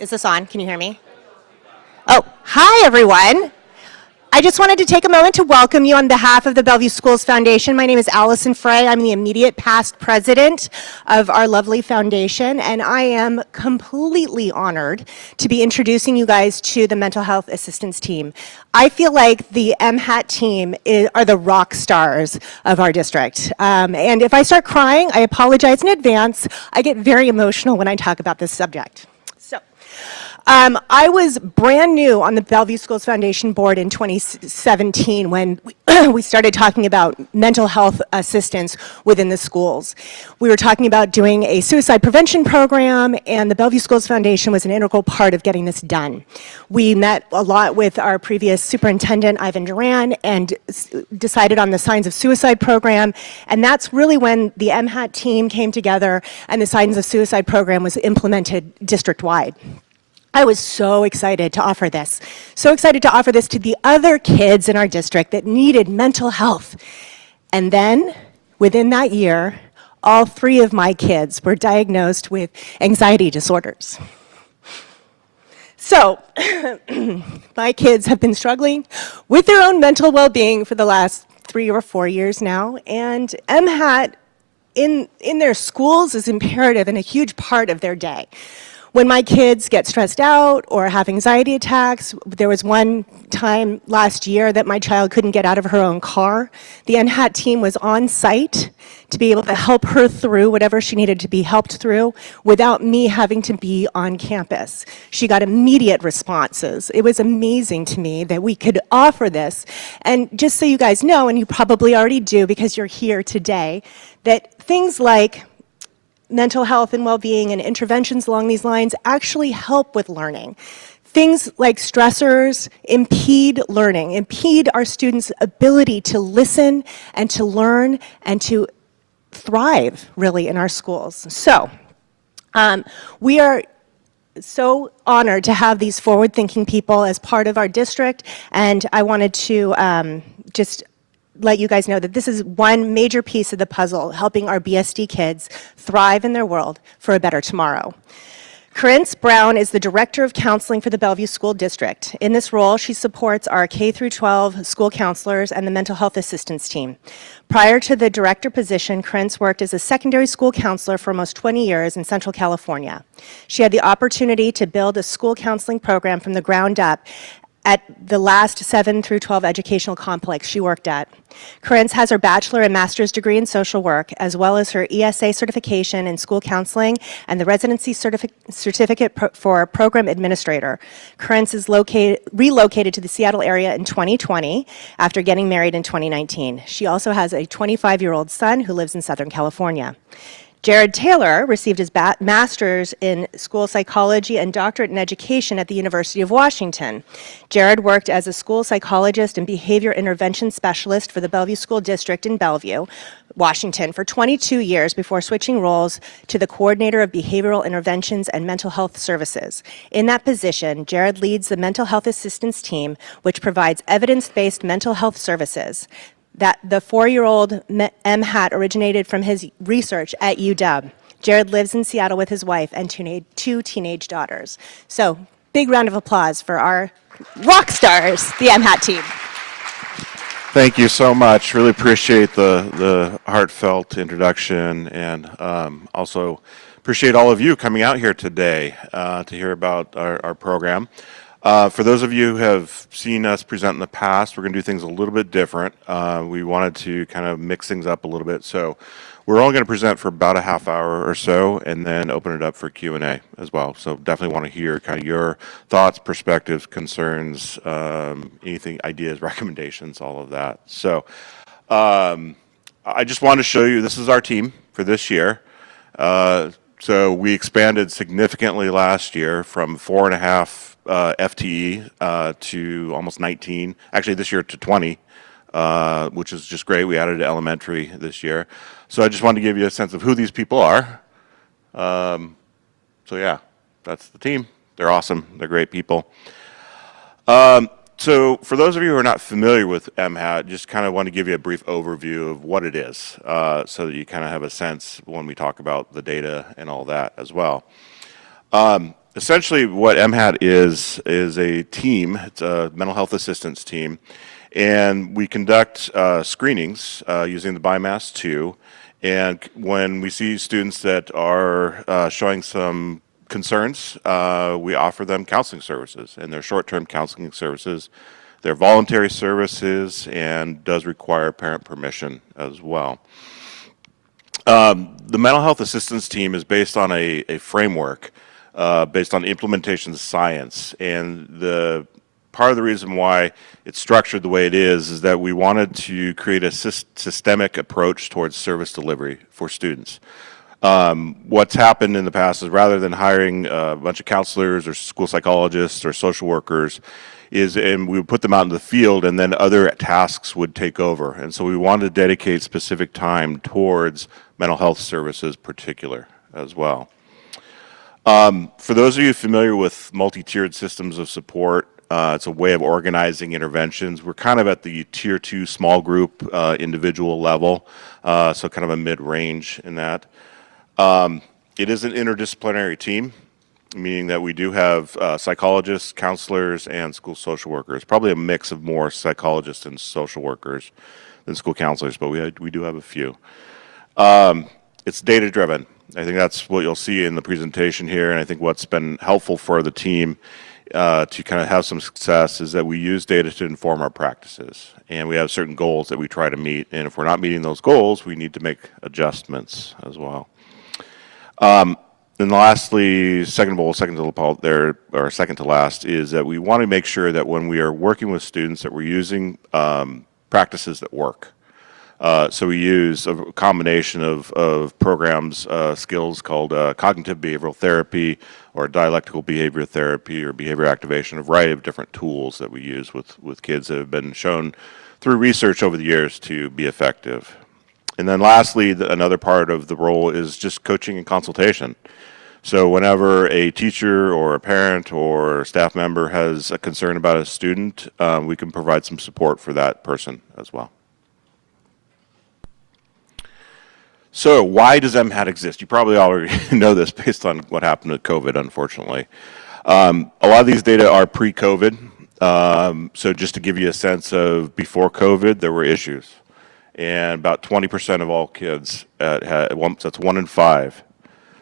Is this on? Can you hear me? Oh, hi everyone. I just wanted to take a moment to welcome you on behalf of the Bellevue Schools Foundation. My name is Allison Frey. I'm the immediate past president of our lovely foundation, and I am completely honored to be introducing you guys to the mental health assistance team. I feel like the MHAT team are the rock stars of our district. And if I start crying, I apologize in advance. I get very emotional when I talk about this subject. I was brand new on the Bellevue Schools Foundation board in 2017 when we started talking about mental health assistance within the schools. We were talking about doing a suicide prevention program, and the Bellevue Schools Foundation was an integral part of getting this done. We met a lot with our previous superintendent, Ivan Duran, and decided on the Signs of Suicide program, and that's really when the MHAT team came together and the Signs of Suicide program was implemented district-wide. I was so excited to offer this. So excited to offer this to the other kids in our district that needed mental health. And then, within that year, all 3 of my kids were diagnosed with anxiety disorders. So, my kids have been struggling with their own mental well-being for the last 3 or 4 years now, and MHAT in their schools is imperative and a huge part of their day. When my kids get stressed out or have anxiety attacks, there was one time last year that my child couldn't get out of her own car. The MHAT team was on site to be able to help her through whatever she needed to be helped through without me having to be on campus. She got immediate responses. It was amazing to me that we could offer this. And just so you guys know, and you probably already do because you're here today, that things like mental health and well-being and interventions along these lines actually help with learning. Things like stressors impede learning, impede our students' ability to listen and to learn and to thrive, really, in our schools. So, we are so honored to have these forward-thinking people as part of our district, and I wanted to just let you guys know that this is one major piece of the puzzle, helping our BSD kids thrive in their world for a better tomorrow. Kerince Brown is the Director of Counseling for the Bellevue School District. In this role, she supports our K-12 school counselors and the mental health assistance team. Prior to the director position, Kerince worked as a secondary school counselor for almost 20 years in Central California. She had the opportunity to build a school counseling program from the ground up at the last 7 through 12 educational complex she worked at. Kerince has her bachelor and master's degree in social work, as well as her ESA certification in school counseling and the residency certificate for program administrator. Kerince is relocated to the Seattle area in 2020 after getting married in 2019. She also has a 25-year-old son who lives in Southern California. Jared Taylor received his master's in school psychology and doctorate in education at the University of Washington. Jared worked as a school psychologist and behavior intervention specialist for the Bellevue School District in Bellevue, Washington, for 22 years before switching roles to the coordinator of behavioral interventions and mental health services. In that position, Jared leads the mental health assistance team, which provides evidence-based mental health services. That the 4-year-old MHAT originated from his research at UW. Jared lives in Seattle with his wife and 2 teenage daughters. So, big round of applause for our rock stars, the MHAT team. Thank you so much. Really appreciate the heartfelt introduction, and also appreciate all of you coming out here today to hear about our program. For those of you who have seen us present in the past, we're going to do things a little bit different. We wanted to kind of mix things up a little bit, so we're all going to present for about a half hour or so, and then open it up for Q&A as well. So definitely want to hear kind of your thoughts, perspectives, concerns, anything, ideas, recommendations, all of that. So I just wanted to show you, this is our team for this year. So we expanded significantly last year from 4.5 FTE to almost 19, actually this year to 20, which is just great. We added elementary this year. So I just wanted to give you a sense of who these people are. So yeah, that's the team. They're awesome. They're great people. So for those of you who are not familiar with MHAT, just kind of want to give you a brief overview of what it is, so that you kind of have a sense when we talk about the data and all that as well. Essentially, what MHAT is a team. It's a mental health assistance team, and we conduct screenings using the BIMAS 2. And when we see students that are showing some concerns, we offer them counseling services, and they're short-term counseling services. They're voluntary services and does require parent permission as well. The mental health assistance team is based on a framework based on implementation science. And the part of the reason why it's structured the way it is that we wanted to create a systemic approach towards service delivery for students. What's happened in the past is rather than hiring a bunch of counselors or school psychologists or social workers, and we would put them out in the field and then other tasks would take over. And so we wanted to dedicate specific time towards mental health services particular as well. For those of you familiar with multi-tiered systems of support, it's a way of organizing interventions. We're kind of at the tier 2 small group individual level, so kind of a mid-range in that. It is an interdisciplinary team, meaning that we do have psychologists, counselors, and school social workers. Probably a mix of more psychologists and social workers than school counselors, but we do have a few. It's data-driven. I think that's what you'll see in the presentation here, and I think what's been helpful for the team to kind of have some success is that we use data to inform our practices, and we have certain goals that we try to meet, and if we're not meeting those goals, we need to make adjustments as well. And lastly, second to last, is that we want to make sure that when we are working with students that we're using practices that work. So we use a combination of programs, skills called cognitive behavioral therapy or dialectical behavior therapy or behavior activation, a variety of different tools that we use with kids that have been shown through research over the years to be effective. And then lastly, another part of the role is just coaching and consultation. So whenever a teacher or a parent or staff member has a concern about a student, we can provide some support for that person as well. So why does MHAT exist? You probably already know this based on what happened with COVID, unfortunately. A lot of these data are pre-COVID. So just to give you a sense of before COVID, there were issues. And about 20% of all kids that's 1 in 5.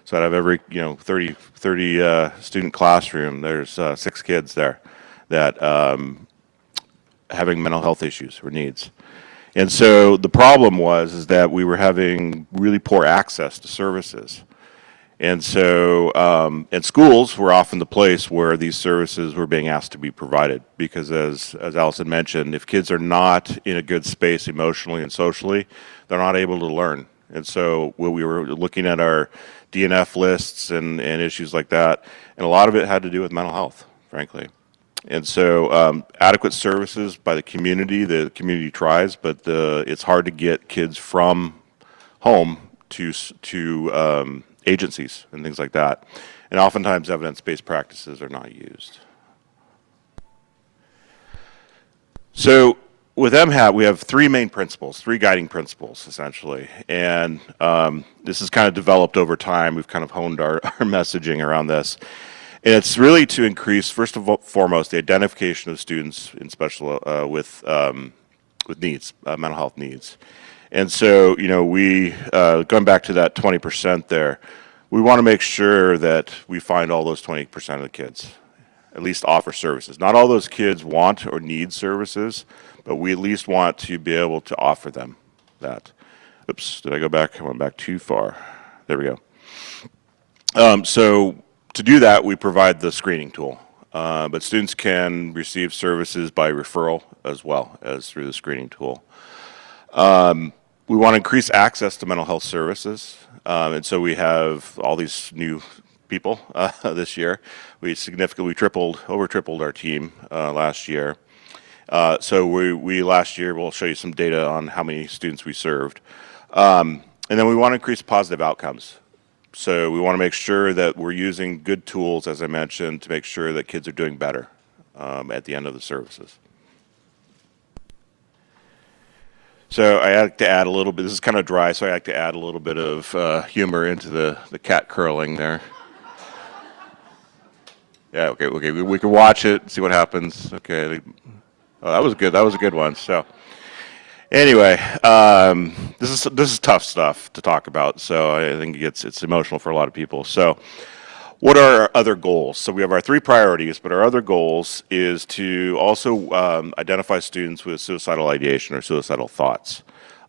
So out of every 30 student classroom, there's 6 kids there that having mental health issues or needs. And so the problem is that we were having really poor access to services. And so, and schools were often the place where these services were being asked to be provided because as Allison mentioned, if kids are not in a good space emotionally and socially, they're not able to learn. And so when we were looking at our DNF lists and issues like that, and a lot of it had to do with mental health, frankly. And so adequate services by the community tries, but it's hard to get kids from home to agencies and things like that. And oftentimes evidence-based practices are not used. So with MHAT, we have 3 main principles, 3 guiding principles, essentially. And this is kind of developed over time. We've kind of honed our messaging around this. And it's really to increase, first of all, foremost, the identification of students in special with needs, mental health needs. And so, we going back to that 20% there, we want to make sure that we find all those 20% of the kids, at least offer services. Not all those kids want or need services, but we at least want to be able to offer them that. Oops, did I go back? I went back too far. There we go. So to do that, we provide the screening tool. But students can receive services by referral as well as through the screening tool. We want to increase access to mental health services. And so we have all these new people this year. We over tripled our team last year. So we last year, we'll show you some data on how many students we served. And then we want to increase positive outcomes. So we want to make sure that we're using good tools, as I mentioned, to make sure that kids are doing better at the end of the services. So I like to add a little bit, this is kind of dry, so I like to add a little bit of humor into the cat curling there. Yeah, okay, okay. We can watch it, see what happens. Okay. Oh, that was good. That was a good one. So anyway, this is tough stuff to talk about. So I think it's emotional for a lot of people. So what are our other goals? So we have our three priorities, but our other goals is to also identify students with suicidal ideation or suicidal thoughts,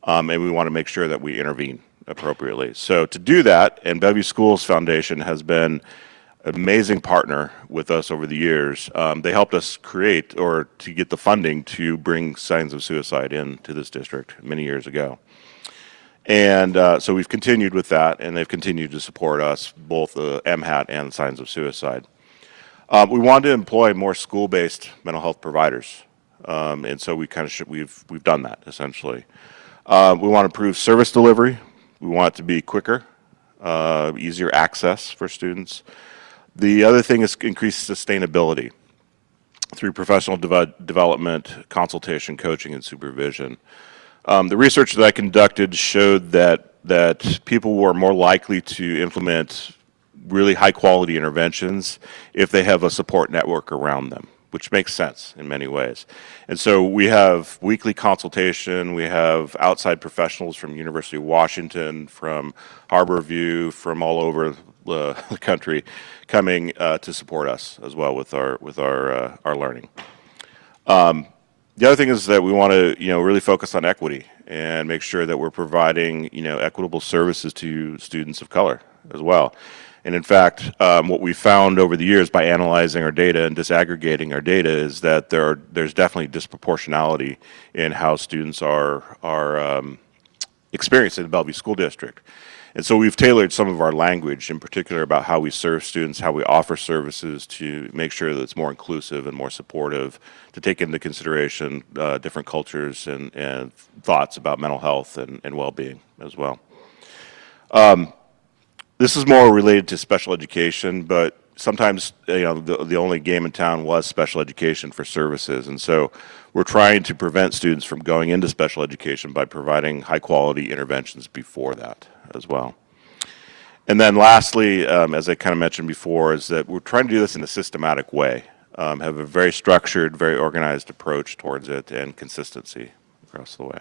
and we want to make sure that we intervene appropriately. So to do that, and Bellevue Schools Foundation has been an amazing partner with us over the years. They helped us create or to get the funding to bring signs of suicide into this district many years ago. And so we've continued with that, and they've continued to support us, both the MHAT and Signs of Suicide. We wanted to employ more school-based mental health providers, and so we kind of we've done that essentially. We want to improve service delivery. We want it to be quicker, easier access for students. The other thing is increased sustainability through professional development, consultation, coaching, and supervision. The research that I conducted showed that people were more likely to implement really high quality interventions if they have a support network around them, which makes sense in many ways. And so we have weekly consultation, we have outside professionals from University of Washington, from Harborview, from all over the country coming to support us as well with our learning. The other thing is that we want to, really focus on equity and make sure that we're providing, equitable services to students of color as well. And in fact, what we found over the years by analyzing our data and disaggregating our data is that there's definitely disproportionality in how students are experienced in the Bellevue School District. And so we've tailored some of our language, in particular about how we serve students, how we offer services to make sure that it's more inclusive and more supportive, to take into consideration different cultures and thoughts about mental health and well-being as well. This is more related to special education, but sometimes the only game in town was special education for services, and so we're trying to prevent students from going into special education by providing high quality interventions before that as well. And then lastly, as I kind of mentioned before, is that we're trying to do this in a systematic way, have a very structured, very organized approach towards it, and consistency across the way.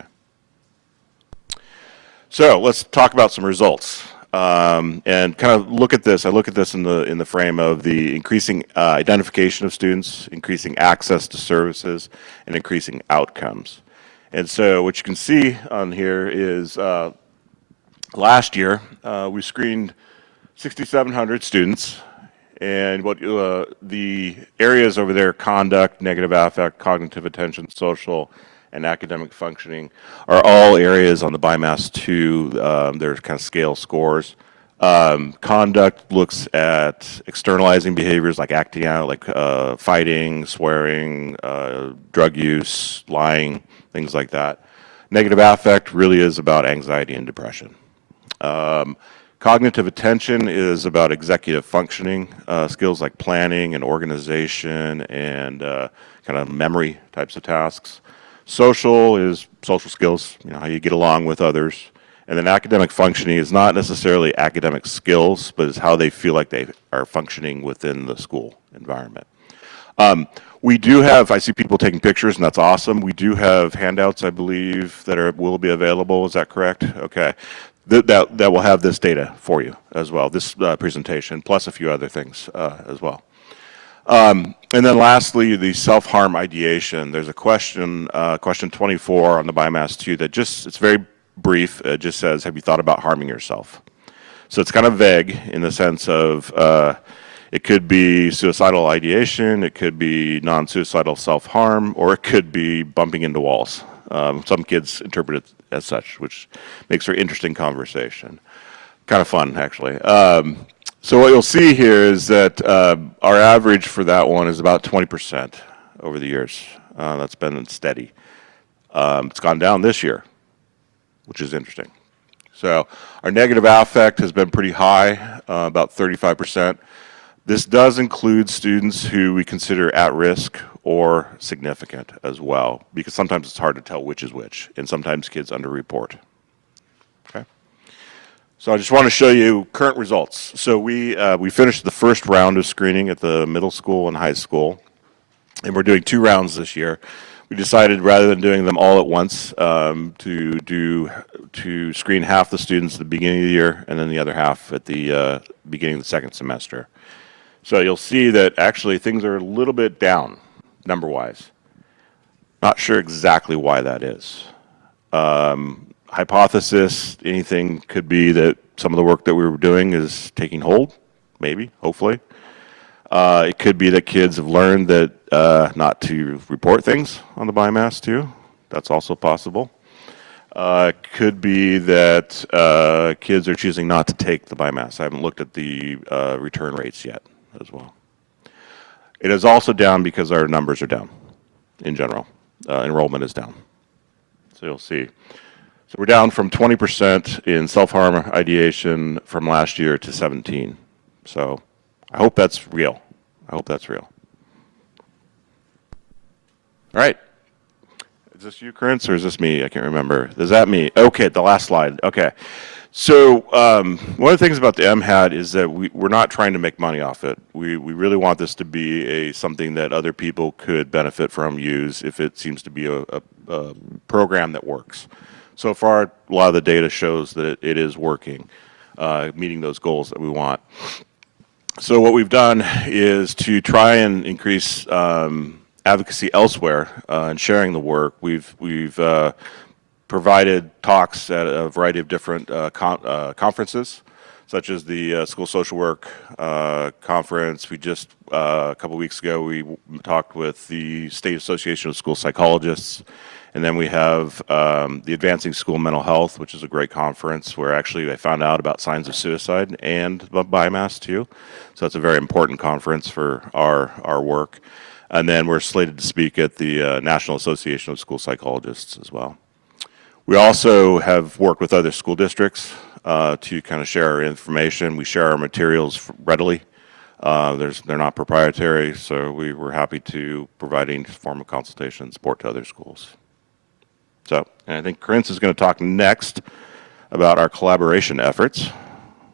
So let's talk about some results. And kind of look at this. I look at this in the frame of the increasing identification of students, increasing access to services, and increasing outcomes. And so what you can see on here is last year we screened 6,700 students, and what the areas over there: conduct, negative affect, cognitive attention, social, and academic functioning are all areas on the BIMAS 2. There's kind of scale scores. Conduct looks at externalizing behaviors like acting out, like fighting, swearing, drug use, lying, things like that. Negative affect really is about anxiety and depression. Cognitive attention is about executive functioning, skills like planning and organization and kind of memory types of tasks. Social is social skills, how you get along with others. And then academic functioning is not necessarily academic skills, but is how they feel like they are functioning within the school environment. We do have, I see people taking pictures, and that's awesome. We do have handouts, I believe, that will be available. Is that correct? Okay. That will have this data for you as well, this presentation, plus a few other things as well. And then lastly, the self-harm ideation. There's a question, question 24 on the BIMAS 2 that it's very brief. It just says, have you thought about harming yourself? So it's kind of vague in the sense of it could be suicidal ideation, it could be non-suicidal self-harm, or it could be bumping into walls. Some kids interpret it as such, which makes for interesting conversation. Kind of fun, actually. So what you'll see here is that our average for that one is about 20% over the years. That's been steady. It's gone down this year, which is interesting. So our negative affect has been pretty high, about 35%. This does include students who we consider at risk or significant as well, because sometimes it's hard to tell which is which, and sometimes kids underreport. Okay. So I just want to show you current results. So we finished the first round of screening at the middle school and high school, and we're doing 2 rounds this year. We decided rather than doing them all at once to screen half the students at the beginning of the year and then the other half at the beginning of the second semester. So you'll see that actually things are a little bit down number-wise. Not sure exactly why that is. Hypothesis, anything could be that some of the work that we were doing is taking hold, maybe, hopefully. It could be that kids have learned that not to report things on the biomass too. That's also possible. Could be that kids are choosing not to take the biomass. I haven't looked at the return rates yet as well. It is also down because our numbers are down in general. Enrollment is down. So you'll see. So we're down from 20% in self-harm ideation from last year to 17. So I hope that's real. I hope that's real. All right. Is this you, Kerince, or is this me? I can't remember. Is that me? Okay, the last slide. Okay. So one of the things about the MHAT is that we're not trying to make money off it. We really want this to be something that other people could benefit from, use, if it seems to be a program that works. So far, a lot of the data shows that it is working, meeting those goals that we want. So what we've done is to try and increase advocacy elsewhere and sharing the work. We've provided talks at a variety of different conferences, such as the School Social Work Conference. We just, a couple weeks ago, we talked with the State Association of School Psychologists. And then we have the Advancing School Mental Health, which is a great conference where actually I found out about signs of suicide and biomass too. So that's a very important conference for our work. And then we're slated to speak at the National Association of School Psychologists as well. We also have worked with other school districts to kind of share our information. We share our materials readily. They're not proprietary, so we were happy to provide any form of consultation and support to other schools. So, and I think Kerince is going to talk next about our collaboration efforts.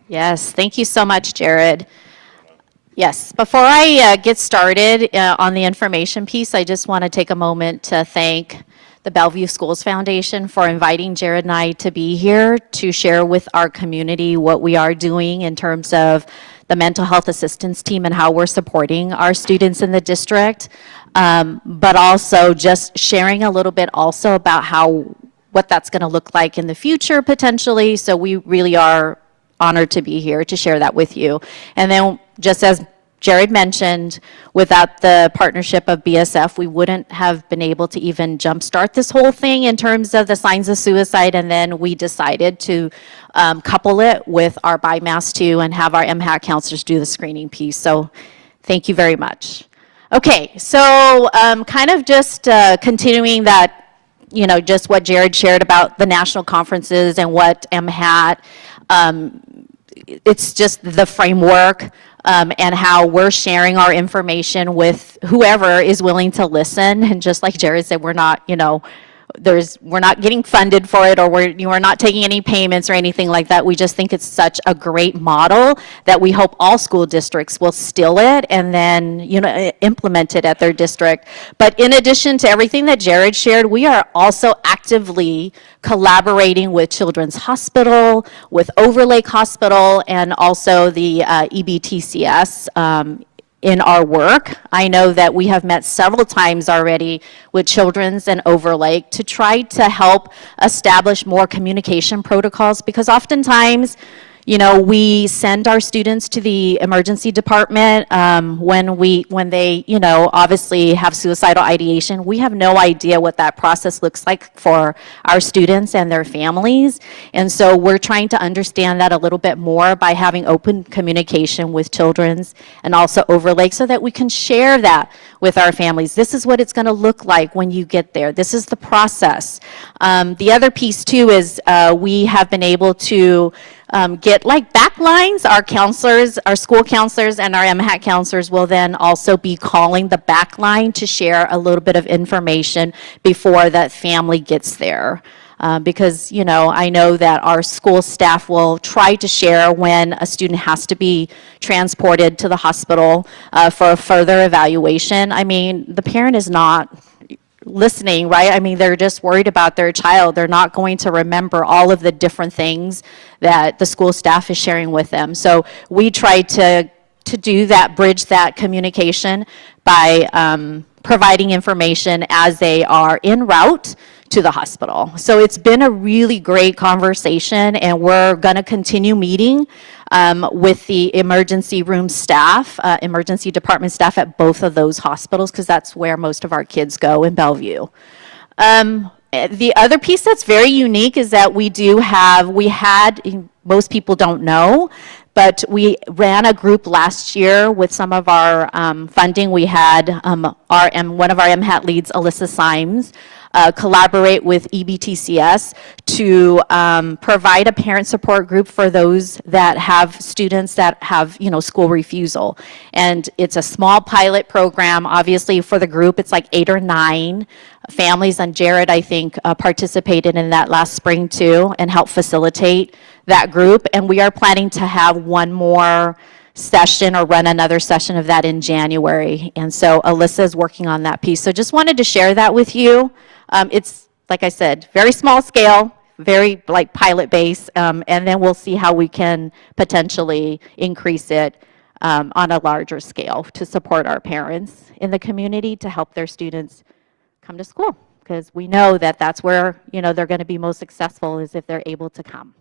Yes, thank you so much, Jared. Yes, before I get started on the information piece, I just want to take a moment to thank the Bellevue Schools Foundation for inviting Jared and I to be here to share with our community what we are doing in terms of the mental health assistance team and how we're supporting our students in the district, but also just sharing a little bit also about what that's going to look like in the future potentially. So we really are honored to be here to share that with you. And then just as Jared mentioned, without the partnership of BSF, we wouldn't have been able to even jumpstart this whole thing in terms of the signs of suicide, and then we decided to couple it with our BIMAS 2 and have our MHAT counselors do the screening piece. So thank you very much. Okay, so kind of just continuing that, just what Jared shared about the national conferences and what MHAT, it's just the framework and how we're sharing our information with whoever is willing to listen. And just like Jared said, we're not, we're not getting funded for it, or we're not taking any payments or anything like that. We just think it's such a great model that we hope all school districts will steal it and then, implement it at their district. But in addition to everything that Jared shared, we are also actively collaborating with Children's Hospital, with Overlake Hospital, and also the EBTCS in our work. I know that we have met several times already with Children's and Overlake to try to help establish more communication protocols, because oftentimes, we send our students to the emergency department when they, obviously have suicidal ideation. We have no idea what that process looks like for our students and their families. And so we're trying to understand that a little bit more by having open communication with Children's and also Overlake, so that we can share that with our families. This is what it's going to look like when you get there. This is the process. The other piece too is we have been able to get like backlines. Our counselors, our school counselors and our MHAT counselors will then also be calling the backline to share a little bit of information before that family gets there. because, you know, I know that our school staff will try to share when a student has to be transported to the hospital for a further evaluation. I mean, the parent is not listening, right? I mean, they're just worried about their child. They're not going to remember all of the different things that the school staff is sharing with them. So we try to do that, bridge that communication by providing information as they are en route to the hospital. So it's been a really great conversation, and we're going to continue meeting with the emergency room staff, emergency department staff at both of those hospitals, because that's where most of our kids go in Bellevue. The other piece that's very unique is that most people don't know, but we ran a group last year with some of our funding. We had one of our MHAT leads, Alyssa Symes, collaborate with EBTCS to provide a parent support group for those that have students that have, you know, school refusal. And it's a small pilot program. Obviously, for the group, it's like 8 or 9 families, and Jared, I think, participated in that last spring too and helped facilitate that group. And we are planning to have one more session or run another session of that in January. And so Alyssa is working on that piece. So just wanted to share that with you. It's, like I said, very small scale, very like pilot base, and then we'll see how we can potentially increase it on a larger scale to support our parents in the community to help their students come to school, because we know that that's where, you know, they're going to be most successful, is if they're able to come.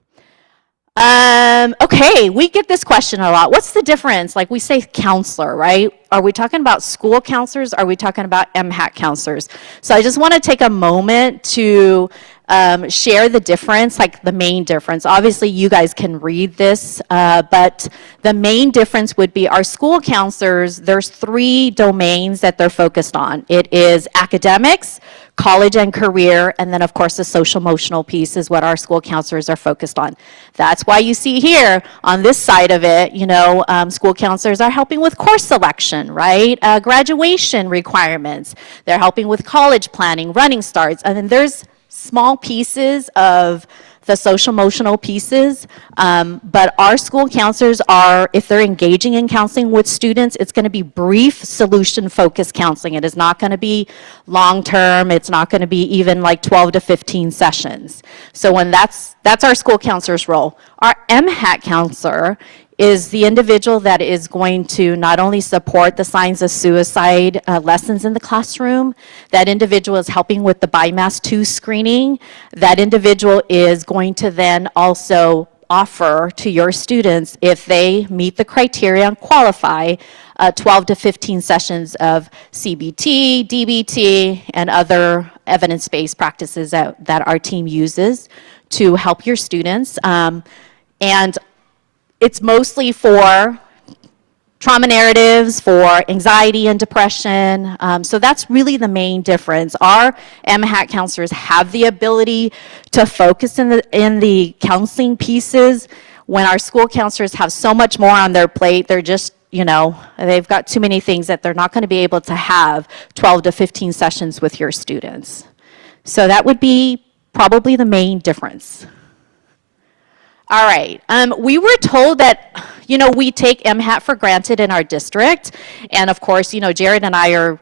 Okay, we get this question a lot. What's the difference? Like, we say counselor, right? Are we talking about school counselors? Are we talking about MHAT counselors? So I just want to take a moment to share the difference, like the main difference. Obviously, you guys can read this, but the main difference would be our school counselors, there's 3 domains that they're focused on. It is academics, college and career, and then of course the social emotional piece is what our school counselors are focused on. That's why you see here on this side of it, you know, school counselors are helping with course selection, right? Graduation requirements. They're helping with college planning, running starts, and then there's small pieces of the social emotional pieces, but our school counselors are, if they're engaging in counseling with students, it's going to be brief solution focused counseling. It is not going to be long term. It's not going to be even like 12 to 15 sessions. So when that's our school counselor's role. Our MHAT counselor is the individual that is going to not only support the signs of suicide lessons in the classroom, that individual is helping with the BIMAS 2 screening. That individual is going to then also offer to your students, if they meet the criteria and qualify, 12 to 15 sessions of CBT, DBT, and other evidence-based practices that our team uses to help your students. And it's mostly for trauma narratives, for anxiety and depression. So that's really the main difference. Our MHAT counselors have the ability to focus in the counseling pieces when our school counselors have so much more on their plate. They're just, you know, they've got too many things that they're not going to be able to have 12 to 15 sessions with your students. So that would be probably the main difference. All right, we were told that, you know, we take MHAT for granted in our district. And of course, you know, Jared and I are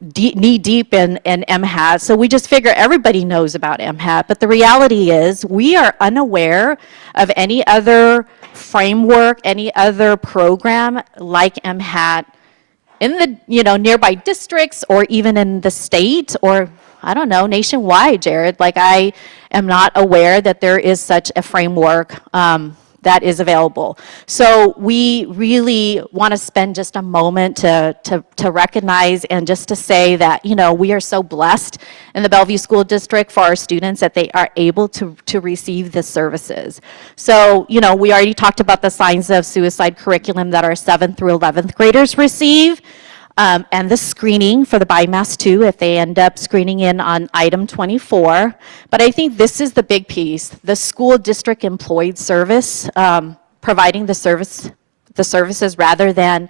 knee deep in MHAT, so we just figure everybody knows about MHAT. But the reality is we are unaware of any other framework, any other program like MHAT in the, you know, nearby districts or even in the state or, I don't know, nationwide, Jared. Like, I am not aware that there is such a framework that is available. So we really want to spend just a moment to recognize and just to say that, you know, we are so blessed in the Bellevue School District for our students that they are able to receive the services. So, you know, we already talked about the signs of suicide curriculum that our 7th through 11th graders receive. And the screening for the BIMAS 2 if they end up screening in on item 24. But I think this is the big piece, the school district employed service, providing the services rather than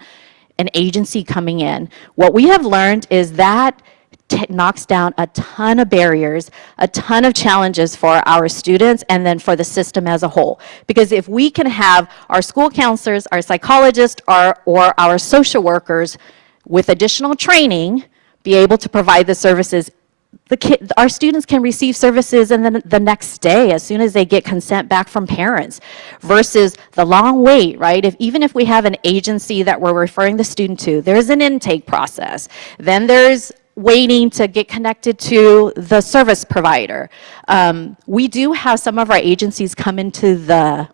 an agency coming in. What we have learned is that knocks down a ton of barriers, a ton of challenges for our students and then for the system as a whole. Because if we can have our school counselors, our psychologists, or our social workers with additional training be able to provide the services, our students can receive services and then the next day as soon as they get consent back from parents versus the long wait, right? Even if we have an agency that we're referring the student to, there's an intake process. Then there's waiting to get connected to the service provider. We do have some of our agencies come into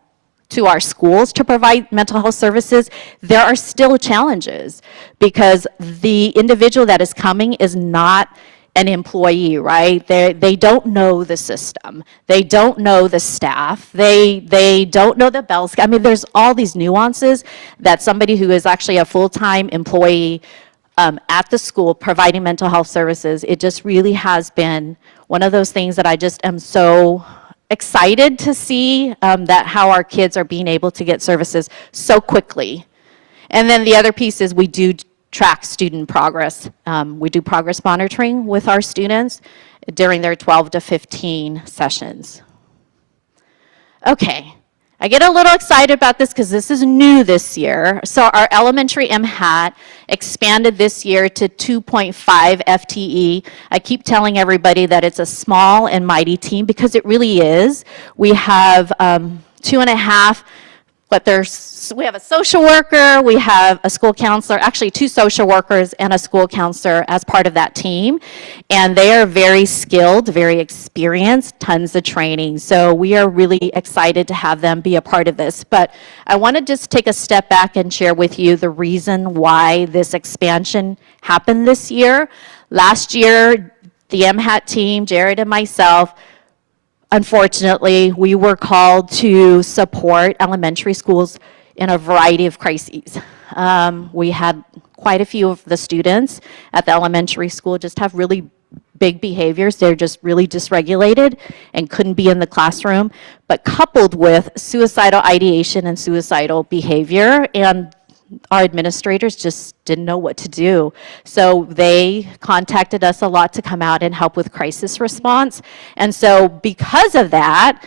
to our schools to provide mental health services. There are still challenges because the individual that is coming is not an employee, right? They don't know the system. They don't know the staff. They don't know the bells. I mean, there's all these nuances that somebody who is actually a full-time employee at the school providing mental health services, it just really has been one of those things that I just am so excited to see that how our kids are being able to get services so quickly. And then the other piece is we do track student progress. We do progress monitoring with our students during their 12 to 15 sessions. Okay, I get a little excited about this because this is new this year. So our elementary MHAT expanded this year to 2.5 FTE. I keep telling everybody that it's a small and mighty team because it really is. We have 2.5, but we have a social worker, we have a school counselor, actually 2 social workers and a school counselor as part of that team. And they are very skilled, very experienced, tons of training. So we are really excited to have them be a part of this. But I want to just take a step back and share with you the reason why this expansion happened this year. Last year, the MHAT team, Jared and myself, unfortunately, we were called to support elementary schools in a variety of crises. We had quite a few of the students at the elementary school just have really big behaviors. They're just really dysregulated and couldn't be in the classroom, but coupled with suicidal ideation and suicidal behavior, and our administrators just didn't know what to do. So they contacted us a lot to come out and help with crisis response. And so because of that,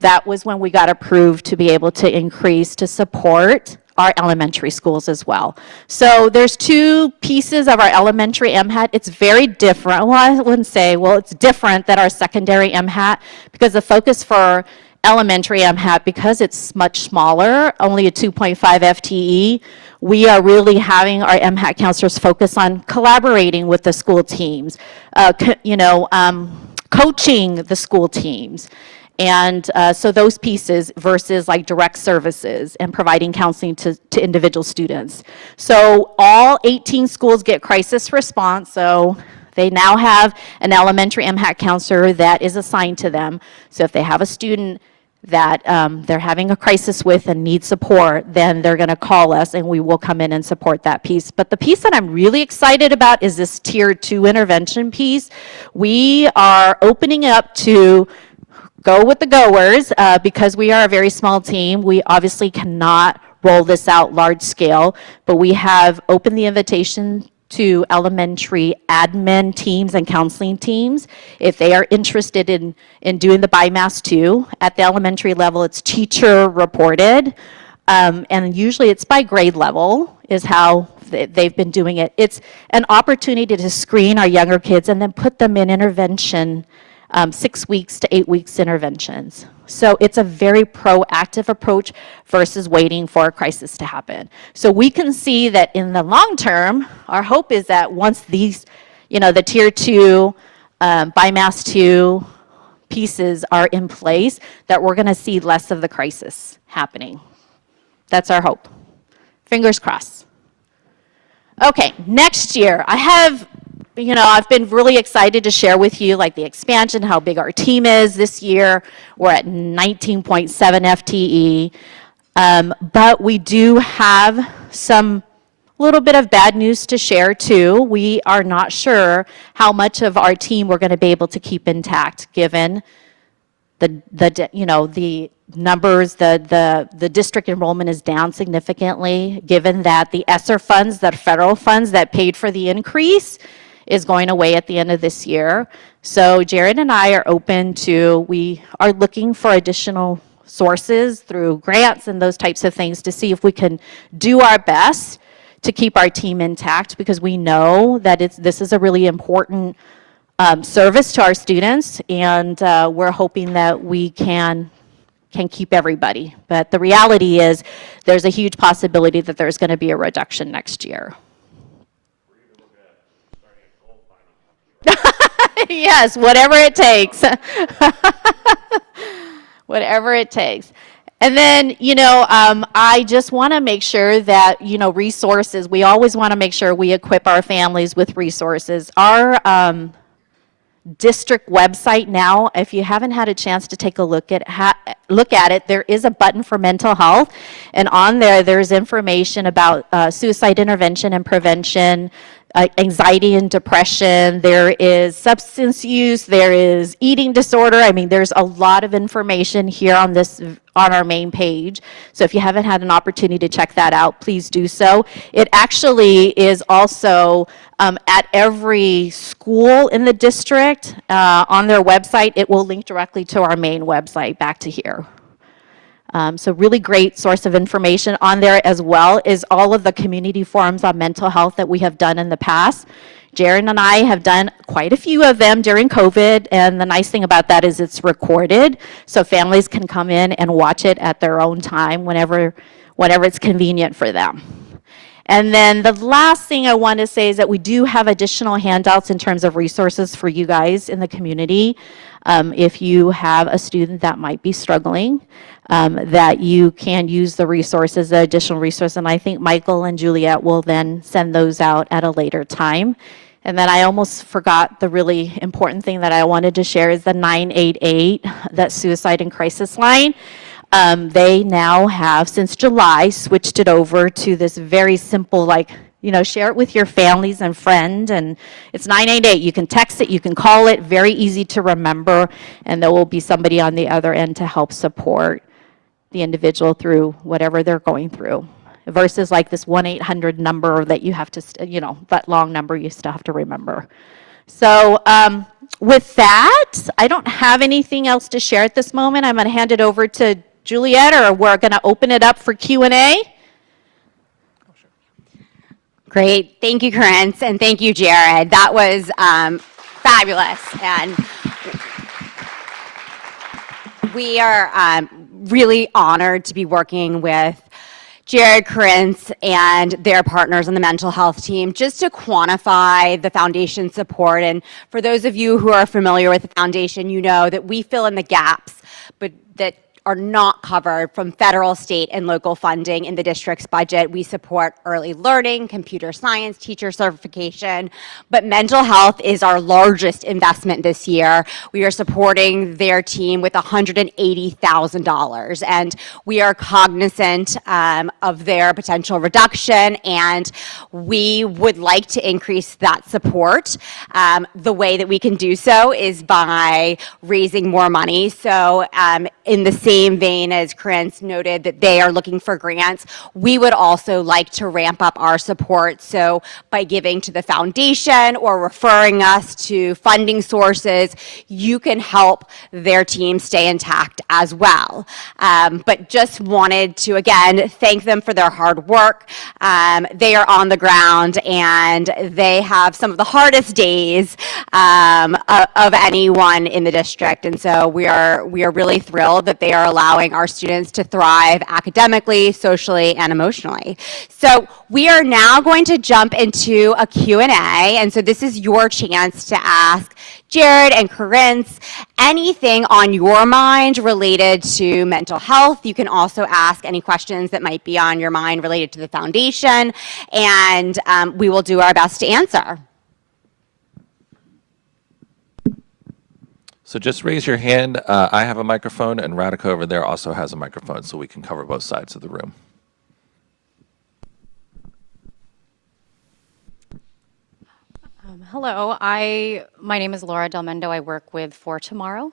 that was when we got approved to be able to increase to support our elementary schools as well. So there's 2 pieces of our elementary MHAT. It's very different. Well, I wouldn't say, well, it's different than our secondary MHAT because the focus for elementary MHAT, because it's much smaller, only a 2.5 FTE, we are really having our MHAT counselors focus on collaborating with the school teams, coaching the school teams. And so those pieces versus like direct services and providing counseling to individual students. So all 18 schools get crisis response. So they now have an elementary MHAT counselor that is assigned to them. So if they have a student that they're having a crisis with and need support, then they're going to call us and we will come in and support that piece. But the piece that I'm really excited about is this tier 2 intervention piece. We are opening up to go with the goers because we are a very small team. We obviously cannot roll this out large scale, but we have opened the invitation to elementary admin teams and counseling teams if they are interested in doing the BIMAS 2. At the elementary level, it's teacher reported, and usually it's by grade level is how they've been doing it. It's an opportunity to screen our younger kids and then put them in intervention 6 weeks to 8 weeks interventions. So it's a very proactive approach versus waiting for a crisis to happen. So we can see that in the long term, our hope is that once these, the tier 2, BIMAS 2 pieces are in place, that we're gonna see less of the crisis happening. That's our hope. Fingers crossed. Okay, next year, I've been really excited to share with you like the expansion, how big our team is this year. We're at 19.7 FTE, but we do have some little bit of bad news to share too. We are not sure how much of our team we're going to be able to keep intact given the numbers, the district enrollment is down significantly, given that the ESSER funds, the federal funds that paid for the increase, is going away at the end of this year. So Jared and I are we are looking for additional sources through grants and those types of things to see if we can do our best to keep our team intact, because we know that this is a really important service to our students, and we're hoping that we can keep everybody. But the reality is there's a huge possibility that there's going to be a reduction next year. Yes, whatever it takes. Whatever it takes. And then, I just want to make sure that, resources, we always want to make sure we equip our families with resources. Our district website now, if you haven't had a chance to take a look at it, there is a button for mental health, and on there's information about suicide intervention and prevention, anxiety and depression, there is substance use, there is eating disorder. I mean, there's a lot of information here on our main page. So if you haven't had an opportunity to check that out, please do so. It actually is also at every school in the district on their website. It will link directly to our main website, back to here. So really great source of information. On there as well is all of the community forums on mental health that we have done in the past. Jared and I have done quite a few of them during COVID, and the nice thing about that is it's recorded, so families can come in and watch it at their own time whenever it's convenient for them. And then the last thing I want to say is that we do have additional handouts in terms of resources for you guys in the community. If you have a student that might be struggling, that you can use the resources, the additional resources, and I think Michael and Juliet will then send those out at a later time. And then I almost forgot the really important thing that I wanted to share is the 988, that suicide and crisis line. They now have, since July, switched it over to this very simple, share it with your families and friends, and it's 988. You can text it, you can call it, very easy to remember, and there will be somebody on the other end to help support the individual through whatever they're going through, versus like this 1-800 number that you have to, that long number you still have to remember. So with that, I don't have anything else to share at this moment. I'm going to hand it over to Juliet, or we're going to open it up for Q&A. Great. Thank you, Kerince, and thank you, Jared. That was fabulous. And we are really honored to be working with Jared, Kerince, and their partners on the mental health team, just to quantify the foundation support. And for those of you who are familiar with the foundation, you know that we fill in the gaps, but that are not covered from federal, state, and local funding in the district's budget. We support early learning, computer science, teacher certification, but mental health is our largest investment this year. We are supporting their team with $180,000, and we are cognizant of their potential reduction, and we would like to increase that support. The way that we can do so is by raising more money. So in the same vein as Kerince noted that they are looking for grants, we would also like to ramp up our support. So by giving to the foundation or referring us to funding sources, you can help their team stay intact as well. But just wanted to, again, thank them for their hard work. They are on the ground, and they have some of the hardest days of anyone in the district. And so we are really thrilled that they are allowing our students to thrive academically, socially, and emotionally. So we are now going to jump into a Q&A, and so this is your chance to ask Jared and Kerince anything on your mind related to mental health. You can also ask any questions that might be on your mind related to the foundation, and we will do our best to answer. So just raise your hand. I have a microphone, and Radhika over there also has a microphone, so we can cover both sides of the room. Hello, my name is Laura Del Mendo. I work with For Tomorrow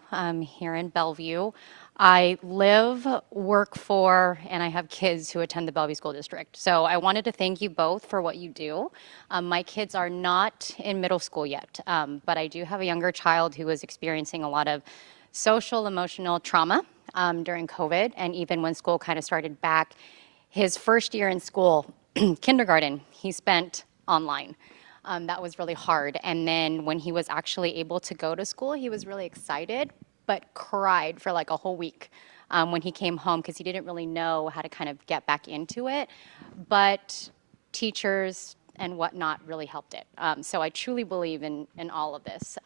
here in Bellevue. I live, work for, and I have kids who attend the Bellevue School District. So I wanted to thank you both for what you do. My kids are not in middle school yet, but I do have a younger child who is experiencing a lot of social, emotional trauma during COVID, and even when school kind of started back. His first year in school, kindergarten, he spent online. That was really hard. And then when he was actually able to go to school, he was really excited, but cried for like a whole week when he came home because he didn't really know how to kind of get back into it. But teachers and whatnot really helped it. So I truly believe in all of this.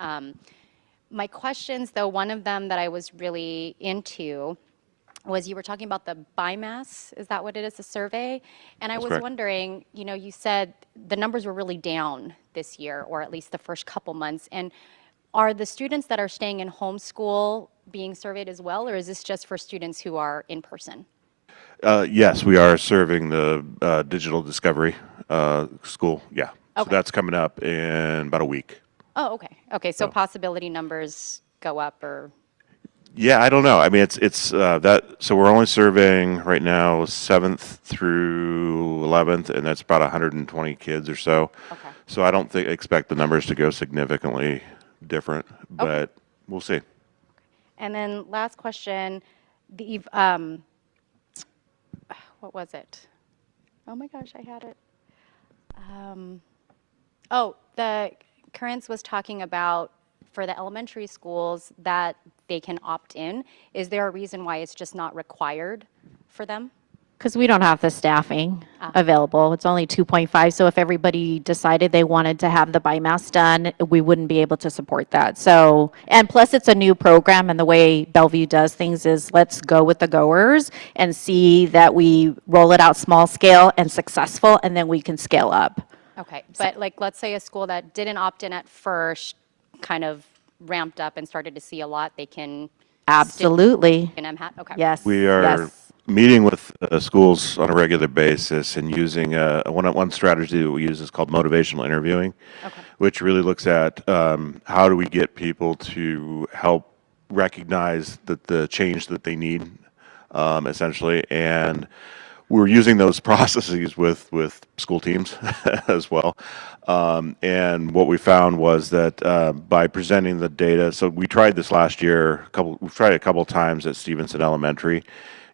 My questions, though, one of them that I was really into was you were talking about the BIMAS, is that what it is, the survey? And I That's was correct. wondering, you know, you said the numbers were really down this year, or at least the first couple months. And are the students that are staying in homeschool being surveyed as well, or is this just for students who are in person? Yes, we are serving the digital discovery school. Yeah. So Okay. that's coming up in about a week. Oh, okay. Okay, so So- possibility numbers go up or, Yeah, I don't know. I mean, it's that. So we're only serving right now 7th through 11th, and that's about 120 kids or so. okay. So I don't expect the numbers to go significantly different, but we'll see. And then last question, the, what was it? Oh my gosh, I had it. Oh, the Kerince was talking about for the elementary schools that they can opt in. Is there a reason why it's just not required for them? Because we don't have the staffing available. It's only 2.5. So if everybody decided they wanted to have the BIMAS done, we wouldn't be able to support that. So, and plus it's a new program, and the way Bellevue does things is let's go with the goers and see that we roll it out small scale and successful, and then we can scale up. Okay, but like, let's say a school that didn't opt in at first kind of ramped up and started to see a lot, they can Absolutely. an MHAT? Okay. Yes. We are Yes. meeting with schools on a regular basis and using one strategy that we use is called motivational interviewing, Okay. which really looks at how do we get people to help recognize the change that they need, essentially, and we're using those processes with school teams as well. And what we found was that by presenting the data, so we tried this last year. We've tried it a couple times at Stevenson Elementary,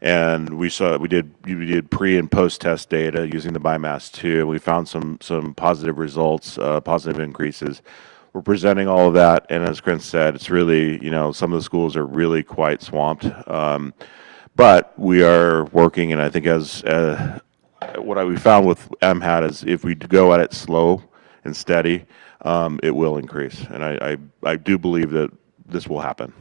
and we did pre and post test data using the BIMAS too. We found some positive results, positive increases. We're presenting all of that, and as Kerince said, it's really, some of the schools are really quite swamped. But we are working, and I think as what we found with MHAT is if we go at it slow and steady, it will increase, and I do believe that this will happen.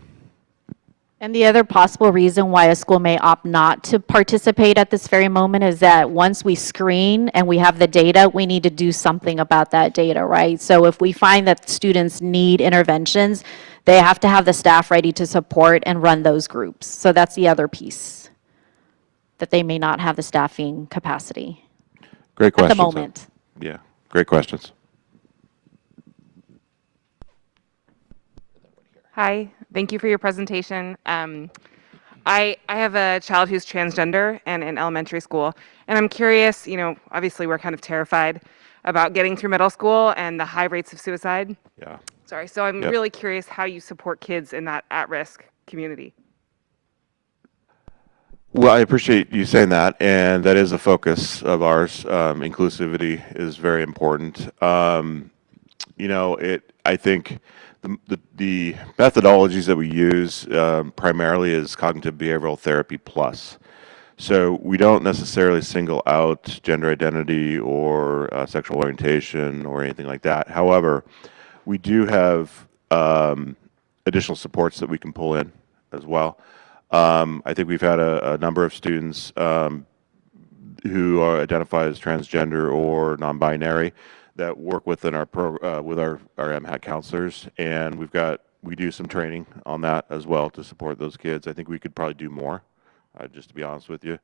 And the other possible reason why a school may opt not to participate at this very moment is that once we screen and we have the data, we need to do something about that data, right? So if we find that students need interventions, they have to have the staff ready to support and run those groups. So that's the other piece, that they may not have the staffing capacity Great at the questions. moment. Yeah, great questions. Hi, thank you for your presentation. I have a child who's transgender and in elementary school, and I'm curious, obviously we're kind of terrified about getting through middle school and the high rates of suicide. Yeah. Sorry, so I'm Yep. really curious how you support kids in that at-risk community. Well, I appreciate you saying that, and that is a focus of ours. Inclusivity is very important. I think the methodologies that we use primarily is cognitive behavioral therapy plus. So we don't necessarily single out gender identity or sexual orientation or anything like that. However, we do have additional supports that we can pull in as well. I think we've had a number of students who are identified as transgender or non-binary that work within with our MHAT counselors, and we do some training on that as well to support those kids. I think we could probably do more, just to be honest with you.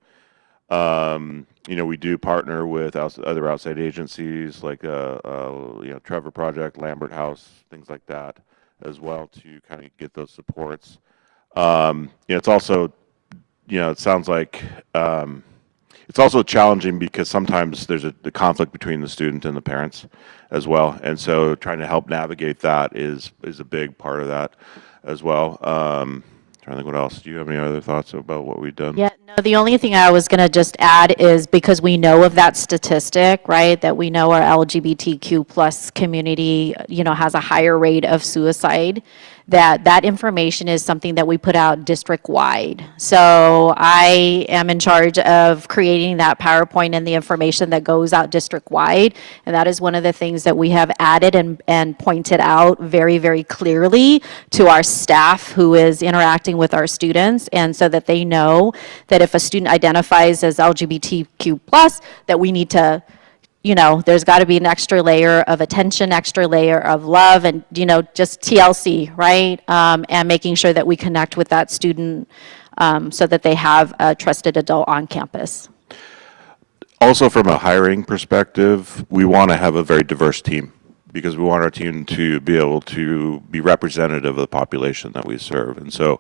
We do partner with other outside agencies like Trevor Project, Lambert House, things like that as well to kind of get those supports. It's also it sounds like it's also challenging because sometimes there's the conflict between the student and the parents as well, and so trying to help navigate that is a big part of that as well. Trying to think what else. Do you have any other thoughts about what we've done? Yeah, no, the only thing I was going to just add is because we know of that statistic, right, that we know our LGBTQ plus community, has a higher rate of suicide, that information is something that we put out district-wide. So I am in charge of creating that PowerPoint and the information that goes out district-wide, and that is one of the things that we have added and pointed out very, very clearly to our staff who is interacting with our students, and so that they know that if a student identifies as LGBTQ plus, that we need to, there's got to be an extra layer of attention, extra layer of love, and, just TLC, right? And making sure that we connect with that student so that they have a trusted adult on campus. Also, from a hiring perspective, we want to have a very diverse team because we want our team to be able to be representative of the population that we serve. And so,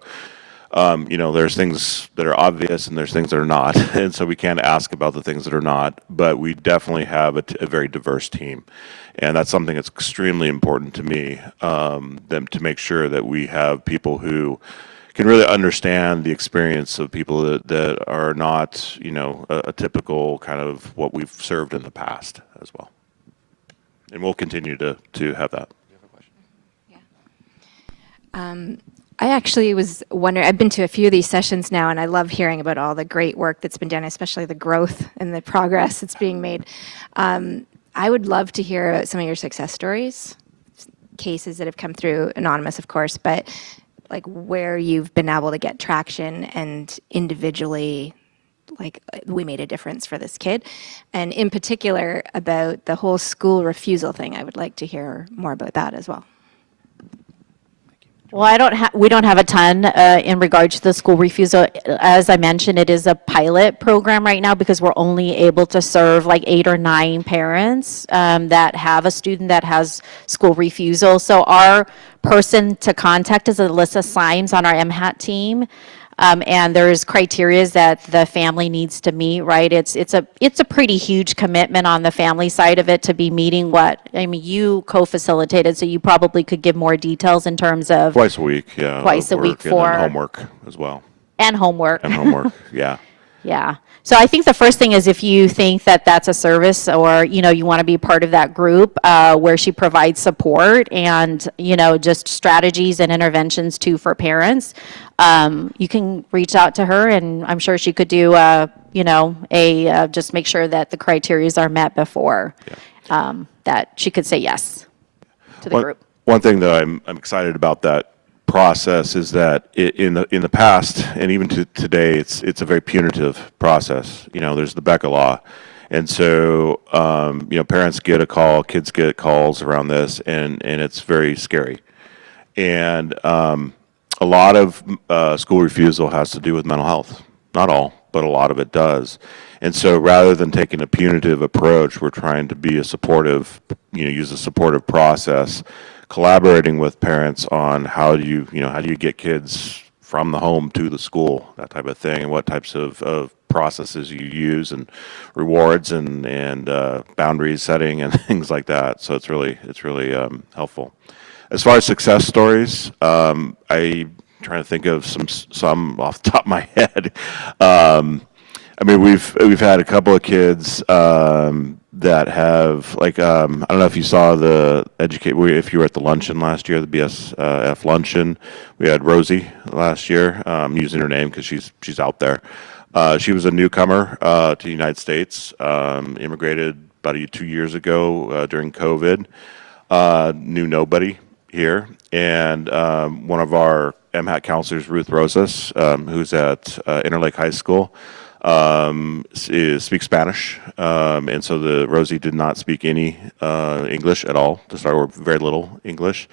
there's things that are obvious and there's things that are not. And so we can't ask about the things that are not, but we definitely have a very diverse team. And that's something that's extremely important to me, them to make sure that we have people who can really understand the experience of people that are not, a typical kind of what we've served in the past as well. And we'll continue to have that. I actually was wondering, I've been to a few of these sessions now, and I love hearing about all the great work that's been done, especially the growth and the progress that's being made. I would love to hear about some of your success stories, cases that have come through, anonymous, of course, but like where you've been able to get traction and individually, like we made a difference for this kid. And in particular about the whole school refusal thing, I would like to hear more about that as well. Well, we don't have a ton in regards to the school refusal. As I mentioned, it is a pilot program right now because we're only able to serve like 8 or 9 parents that have a student that has school refusal. So our person to contact is Alyssa Symes on our MHAT team. And there's criteria that the family needs to meet, right? It's a pretty huge commitment on the family side of it to be meeting you co-facilitated, so you probably could give more details in terms of Twice a week, yeah. Twice a week and then for homework as well. and homework. And homework, yeah. Yeah. So I think the first thing is if you think that that's a service or, you want to be part of that group where she provides support and, just strategies and interventions too for parents, you can reach out to her and I'm sure she could do, just make sure that the criteria are met before that she could say yes to the group. One thing that I'm excited about that process is that in the past and even to today it's a very punitive process. There's the Becca law, and so parents get a call, kids get calls around this, and it's very scary. And a lot of school refusal has to do with mental health. Not all, but a lot of it does. And so rather than taking a punitive approach, we're trying to be a supportive, use a supportive process, collaborating with parents on how do you get kids from the home to the school, that type of thing, and what types of processes you use and rewards and boundaries setting and things like that. So it's really helpful. As far as success stories, I'm trying to think of some off the top of my head. We've had a couple of kids that have I don't know if you saw if you were at the luncheon last year, the BSF luncheon. We had Rosie last year. I'm using her name because she's out there. She was a newcomer to the United States. Immigrated about 2 years ago during COVID. Knew nobody here, and one of our MHAT counselors, Ruth Rosas, who's at Interlake High School, speaks Spanish, and so Rosie did not speak any English at all to start with, very little English,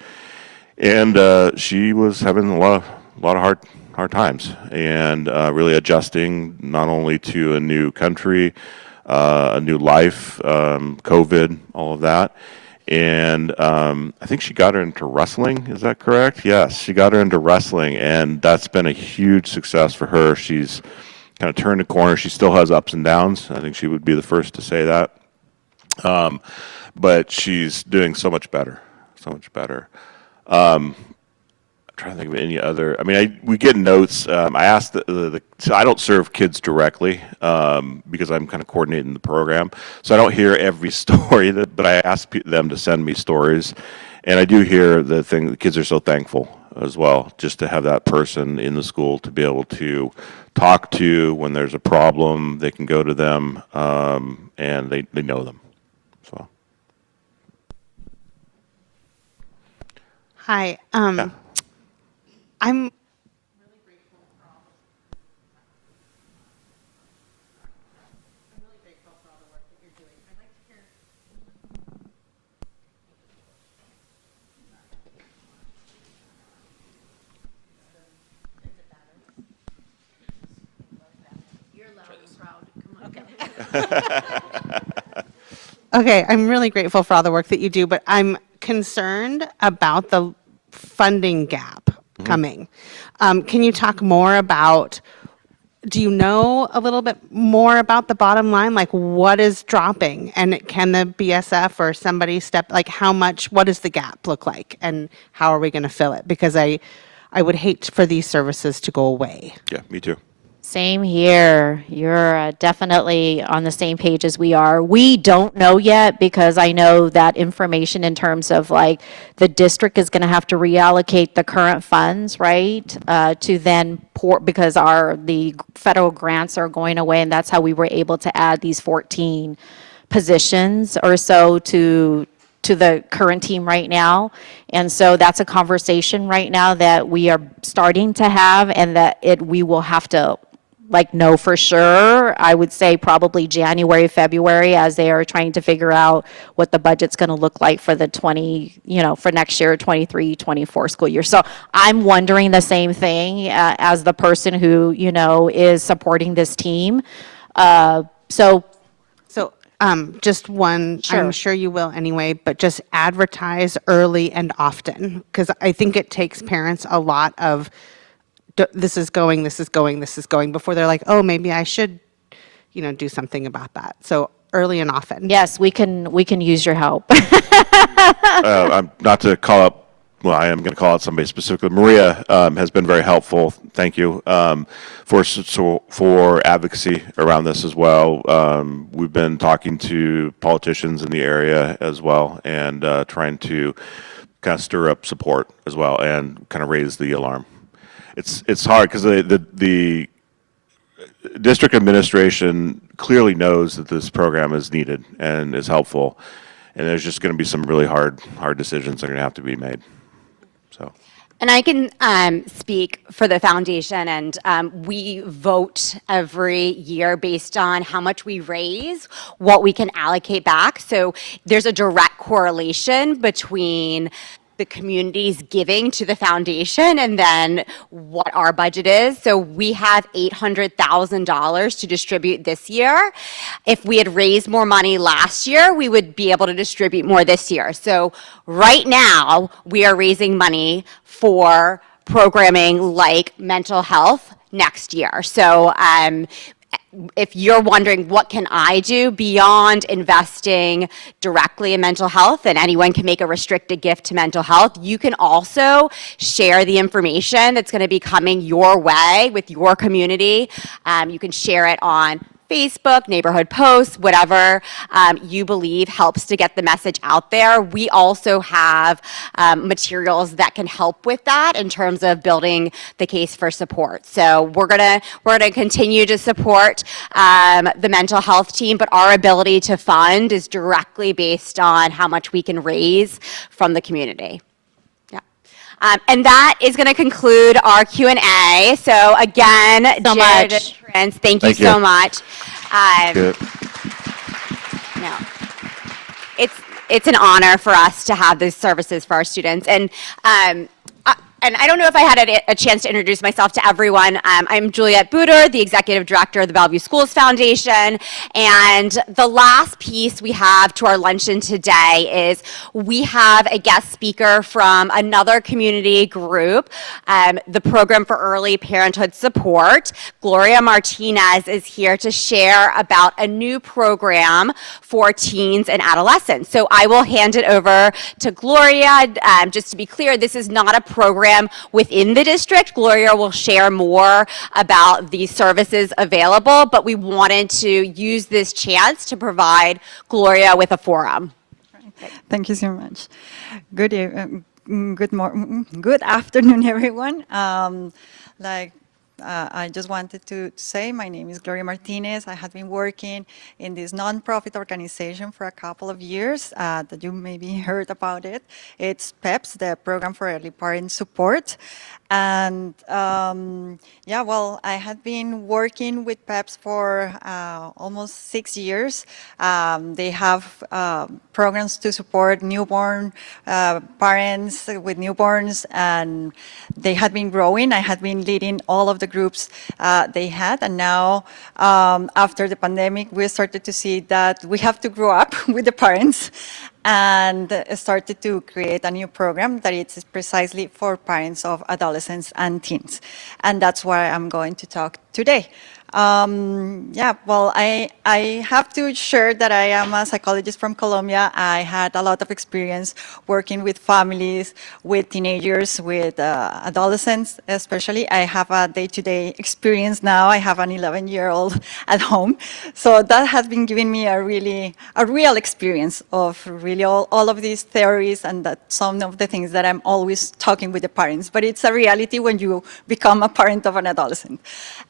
and she was having a lot of hard times and really adjusting not only to a new country, a new life, COVID, all of that. and I think she got her into wrestling. Is that correct? Yes, she got her into wrestling, and that's been a huge success for her. She's kind of turned a corner. She still has ups and downs. I think she would be the first to say that. But she's doing so much better, so much better. I'm trying to think of any other. I mean, we get notes. I asked so I don't serve kids directly because I'm kind of coordinating the program, so I don't hear every story. But I ask them to send me stories, and I do hear the thing. The kids are so thankful as well, just to have that person in the school to be able to talk to when there's a problem. They can go to them, and they know them. So. Hi. Yeah. I'm Okay, I'm really grateful for all the work that you do, but I'm concerned about the funding gap coming. Can you talk more about, do you know a little bit more about the bottom line? Like what is dropping? And can the BSF or somebody step, like how much, what does the gap look like? And how are we going to fill it? Because I would hate for these services to go away. Yeah, me too. Same here. You're definitely on the same page as we are. We don't know yet because I know that information in terms of like the district is going to have to reallocate the current funds, right? To then because the federal grants are going away, and that's how we were able to add these 14 positions or so to the current team right now. And so that's a conversation right now that we are starting to have, and that we will have to know for sure. I would say probably January, February, as they are trying to figure out what the budget's going to look like for the for next year, 23, 24 school year. So I'm wondering the same thing as the person who, is supporting this team. So Just one, Sure. I'm sure you will anyway, but just advertise early and often, because I think it takes parents a lot of, this is going, before they're like, oh, maybe I should, do something about that. So early and often. yes, we can use your help. I'm not to call up. Well, I am going to call out somebody specifically. Maria has been very helpful. Thank you for advocacy around this as well. We've been talking to politicians in the area as well, and trying to kind of stir up support as well, and kind of raise the alarm. It's hard because the district administration clearly knows that this program is needed and is helpful, and there's just going to be some really hard decisions that are going to have to be made. So. And I can speak for the foundation, and we vote every year based on how much we raise, what we can allocate back. So there's a direct correlation between the community's giving to the foundation and then what our budget is. So we have $800,000 to distribute this year. If we had raised more money last year, we would be able to distribute more this year. So right now, we are raising money for programming like mental health next year. So if you're wondering what can I do beyond investing directly in mental health, and anyone can make a restricted gift to mental health, you can also share the information that's going to be coming your way with your community. You can share it on Facebook, neighborhood posts, whatever you believe helps to get the message out there. We also have materials that can help with that in terms of building the case for support. So we're gonna continue to support the mental health team, but our ability to fund is directly based on how much we can raise from the community. And that is going to conclude our Q&A. So again, So Jared much. and Kerince, thank you Thank you. so much. Good. No, it's an honor for us to have these services for our students. And And I don't know if I had a chance to introduce myself to everyone. I'm Juliette Buder, the Executive Director of the Bellevue Schools Foundation. And the last piece we have to our luncheon today is we have a guest speaker from another community group, the Program for Early Parenthood Support. Gloria Martinez is here to share about a new program for teens and adolescents. So I will hand it over to Gloria. Just to be clear, this is not a program within the district. Gloria will share more about the services available, but we wanted to use this chance to provide Gloria with a forum. Thank you so much. Good afternoon, everyone. I just wanted to say my name is Gloria Martinez. I have been working in this nonprofit organization for a couple of years that you maybe heard about it. It's PEPS, the Program for Early Parent Support. And yeah, well, I had been working with PEPS for almost 6 years. They have programs to support newborn parents with newborns, and they had been growing. I had been leading all of the groups they had, and now after the pandemic, we started to see that we have to grow up with the parents, and started to create a new program that is precisely for parents of adolescents and teens. And that's why I'm going to talk today. Yeah, well, I have to share that I am a psychologist from Colombia. I had a lot of experience working with families, with teenagers, with adolescents especially. I have a day-to-day experience now. I have an 11-year-old at home. So that has been giving me a real experience of really all of these theories, and that some of the things that I'm always talking with the parents. But it's a reality when you become a parent of an adolescent.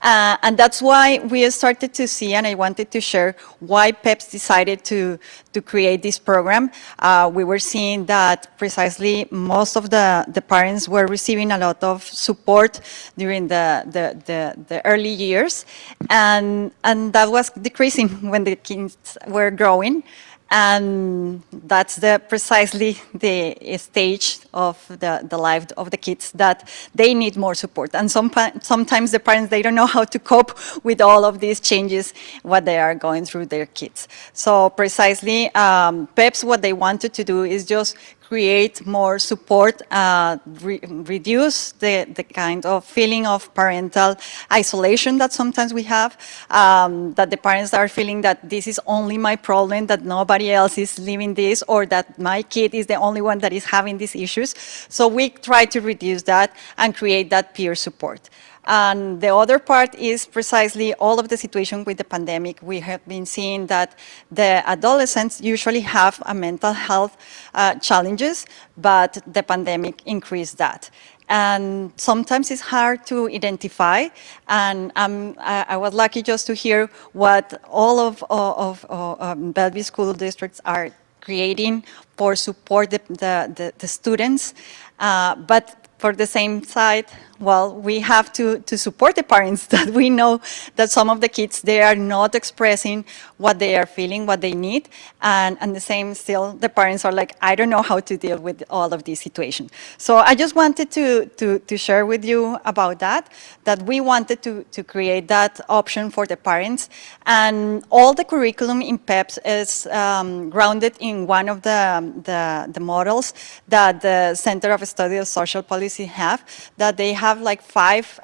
And that's why we started to see, and I wanted to share why PEPS decided to create this program. We were seeing that precisely most of the parents were receiving a lot of support during the early years, and that was decreasing when the kids were growing. And that's precisely the stage of the life of the kids that they need more support. And sometimes the parents, they don't know how to cope with all of these changes, what they are going through their kids. So precisely, PEPS, what they wanted to do is just create more support, reduce the kind of feeling of parental isolation that sometimes we have, that the parents are feeling that this is only my problem, that nobody else is living this, or that my kid is the only one that is having these issues. So we try to reduce that and create that peer support. And the other part is precisely all of the situation with the pandemic. We have been seeing that the adolescents usually have a mental health challenges, but the pandemic increased that. And sometimes it's hard to identify. And I was lucky just to hear what all of Bellevue school districts are creating for support the students. But for the same side, well, we have to support the parents, that we know that some of the kids, they are not expressing what they are feeling, what they need. And the same still, the parents are like, I don't know how to deal with all of these situations. So I just wanted to share with you about that we wanted to create that option for the parents. And all the curriculum in PEPS is grounded in one of the models that the Center of Study of Social Policy have, that they have like 5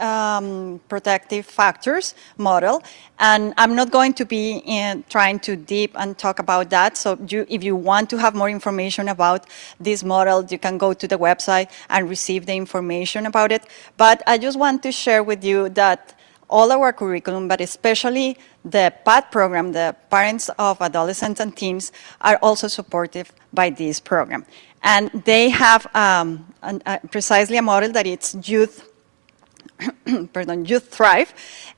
protective factors model. And I'm not going to be trying to deep and talk about that. So if you want to have more information about this model, you can go to the website and receive the information about it. But I just want to share with you that all our curriculum, but especially the PAD program, the Parents of Adolescents and Teens, are also supported by this program. And they have precisely a model that it's youth thrive,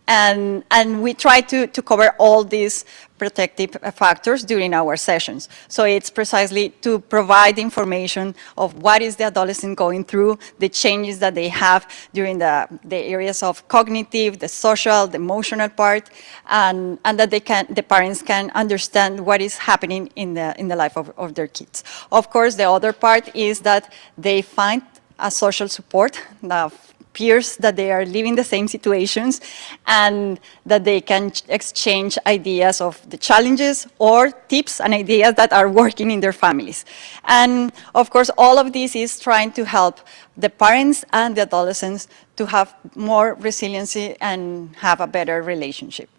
and we try to cover all these protective factors during our sessions. So it's precisely to provide information of what is the adolescent going through, the changes that they have during the areas of cognitive, the social, the emotional part, and that the parents can understand what is happening in the life of their kids. Of course, the other part is that they find a social support, the peers that they are living the same situations, and that they can exchange ideas of the challenges or tips and ideas that are working in their families. And of course, all of this is trying to help the parents and the adolescents to have more resiliency and have a better relationship.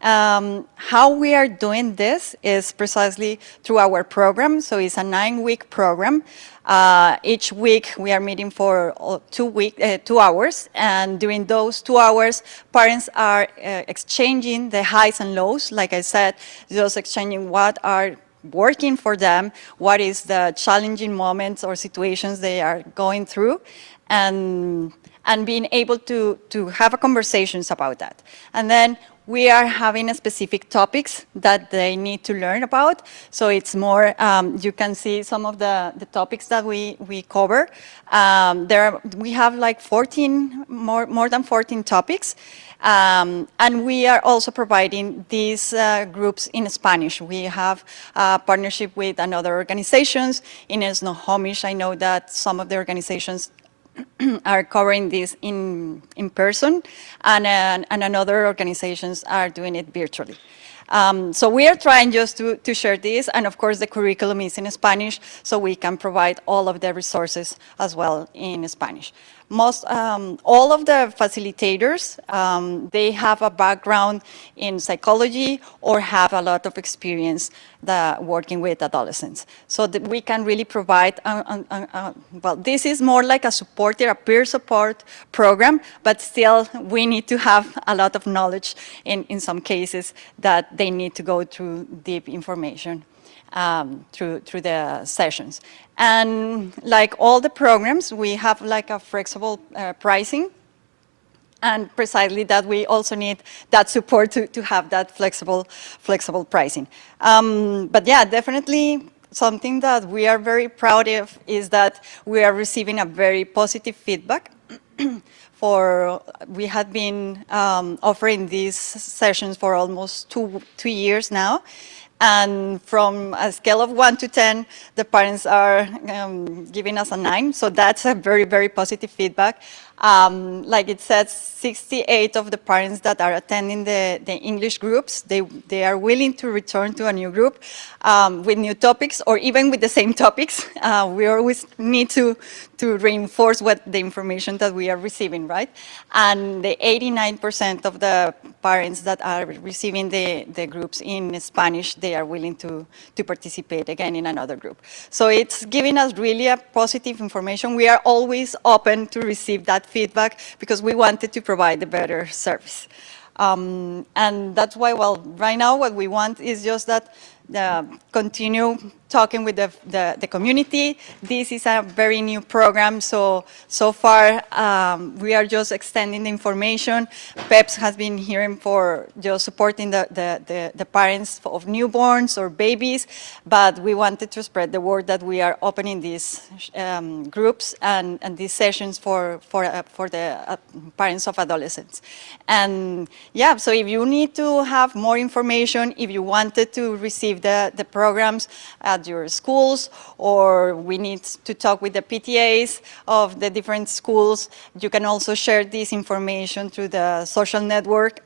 How we are doing this is precisely through our program. So it's a 9-week program. Each week we are meeting for 2 hours, and during those 2 hours, parents are exchanging the highs and lows. Like I said, just exchanging what are working for them, what is the challenging moments or situations they are going through, and being able to have a conversations about that. And then we are having specific topics that they need to learn about. So it's more, you can see some of the topics that we cover. We have like 14, more than 14 topics. And we are also providing these groups in Spanish. We have a partnership with another organizations. In Snohomish, I know that some of the organizations are covering this in person, and another organizations are doing it virtually. So we are trying just to share this, and of course the curriculum is in Spanish, so we can provide all of the resources as well in Spanish. All of the facilitators, they have a background in psychology or have a lot of experience working with adolescents. So that we can really provide, well, this is more like a peer support program, but still we need to have a lot of knowledge in some cases that they need to go through deep information through the sessions. And like all the programs, we have like a flexible pricing. And precisely that we also need that support to have that flexible pricing. But yeah, definitely something that we are very proud of is that we are receiving a very positive feedback. We have been offering these sessions for almost two years now. And from a scale of 1 to 10, the parents are giving us a 9. So that's a very, very positive feedback. Like it says, 68 of the parents that are attending the English groups, they are willing to return to a new group with new topics or even with the same topics. We always need to reinforce the information that we are receiving, right? And the 89% of the parents that are receiving the groups in Spanish, they are willing to participate again in another group. So it's giving us really a positive information. We are always open to receive that feedback because we wanted to provide a better service. And that's why, well, right now what we want is just that continue talking with the community. This is a very new program, so far we are just extending the information. PEPS has been here for just supporting the parents of newborns or babies, but we wanted to spread the word that we are opening these groups and these sessions for the parents of adolescents. And yeah, so if you need to have more information, if you wanted to receive the programs at your schools, or we need to talk with the PTAs of the different schools, you can also share this information through the social network.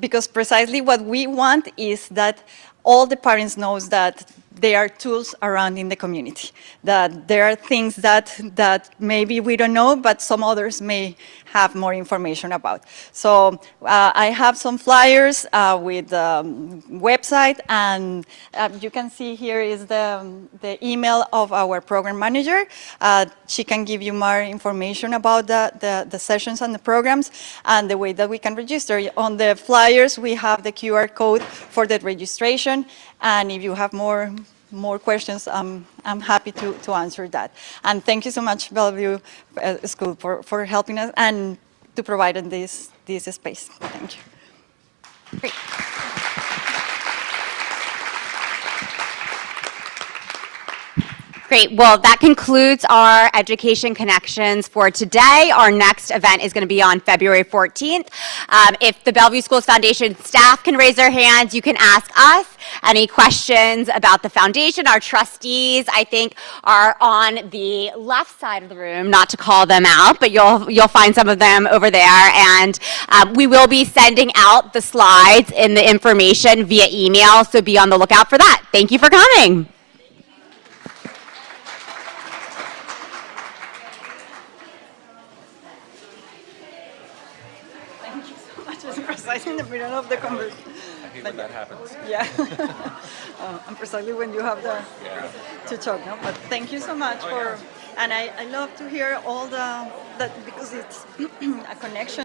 Because precisely what we want is that all the parents knows that there are tools around in the community, that there are things that maybe we don't know, but some others may have more information about. So I have some flyers with the website, and you can see here is the email of our program manager. She can give you more information about the sessions and the programs and the way that we can register. On the flyers, we have the QR code for the registration, and if you have more questions, I'm happy to answer that. And thank you so much, Bellevue School, for helping us and to provide this space. Thank you. Great. Great. Well, that concludes our Education Connections for today. Our next event is going to be on February 14th. If the Bellevue Schools Foundation staff can raise their hands, you can ask us any questions about the foundation. Our trustees, I think, are on the left side of the room, not to call them out, but you'll find some of them over there. And we will be sending out the slides and the information via email, so be on the lookout for that. Thank you for coming. Just precisely in the middle of the conversation. I hate when that happens. Yeah. And precisely when you have to talk, no? But thank you so much for, and I love to hear all that because it's a connection